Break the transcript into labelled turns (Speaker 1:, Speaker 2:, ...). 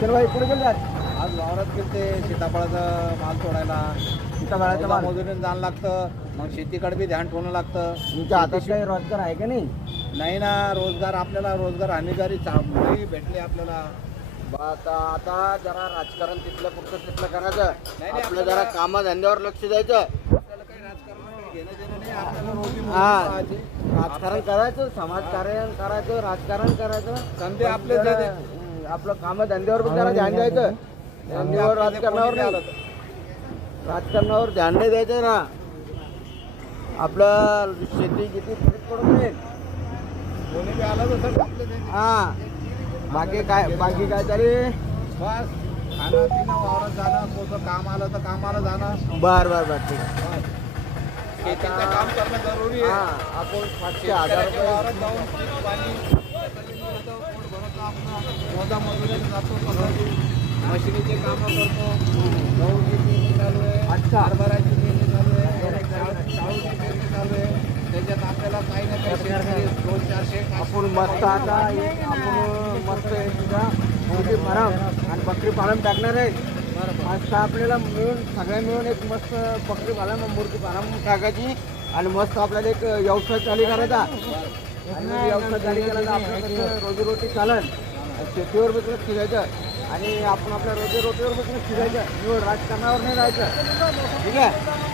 Speaker 1: भाई पुढे गेले
Speaker 2: आज वावरात गेलते सीताफळाचा माल तोडायला.
Speaker 1: सीताफळाचा माल.
Speaker 2: मजुरीने जाणं लागतं, मग शेतीकडे बी ध्यान ठेवणं लागतं.
Speaker 1: तुमच्या हातात काही रोजगार आहे का नाही?
Speaker 2: नाही ना, रोजगार आपल्याला रोजगार हमीदारी चांगली भेटली आपल्याला.
Speaker 1: आता जरा राजकारण तिथलं फक्त तिथलं करायचं.
Speaker 2: नाही,
Speaker 1: आपलं
Speaker 2: आपल्याला-
Speaker 1: जरा कामधंद्यावर लक्ष द्यायचं.
Speaker 2: आपल्याला काही राजकारणामध्ये घेणं देणं नाही. आपल्याला रोजी
Speaker 1: हा.
Speaker 2: पाहिजे.
Speaker 1: राजकारण करायचं, समाजकार्य करायचं, राजकारण करायचं.
Speaker 2: संधी आपले
Speaker 1: जरा,
Speaker 2: जे-
Speaker 1: आपलं कामधंद्यावर पण जरा ध्यान द्यायचं. धंद्यावर राजकारणावर नाही. राजकारणावर ध्यान नाही द्यायचं ना. आपलं शेती किती फरक पडत नाही.
Speaker 2: कोणी बी आलं तर सर आपले ते-
Speaker 1: हा. बाकी काय तरी
Speaker 2: बस खाणं पिणं वावरात जाणं, कोणतं काम आलं तर कामाला जाणं.
Speaker 1: बर ठीक आहे.
Speaker 2: बस. शेतीचं काम करणं जरुरी
Speaker 1: हा,
Speaker 2: आहे.
Speaker 1: आपण 500,000
Speaker 2: शेतकऱ्याच्या
Speaker 1: रुपये
Speaker 2: वावरात जाऊन पीक पाणी मिळतं, पोट भरतं आपलं. मोजा मजुरीला जातो, मशिनीचे कामं करतो. गहूची पेरणी चालू आहे,
Speaker 1: अच्छा.
Speaker 2: हरभऱ्याची पेरणी चालू आहे, शाळूची पेरणी चालू आहे. त्याच्यात आपल्याला काही ना काही शेतकरी 200-400
Speaker 1: आपण मस्त आता आपण मस्त मुर्गी फार्म आणि बकरी फार्म टाकणार आहे. मस्त आपल्याला मिळून सगळ्या मिळून एक मस्त बकरी फार्म मुर्गी फार्म टाकायची आणि मस्त आपल्याला एक व्यवसाय चालू करायचा. आणि व्यवसाय चालू केला तर आपलं कसं रोजीरोटी चालेल. शेतीवर बी लक्ष द्यायचं आणि आपण आपल्या रोजीरोटीवर बी लक्ष द्यायचं. निवड राजकारणावर नाही राहायचं. ठीक आहे.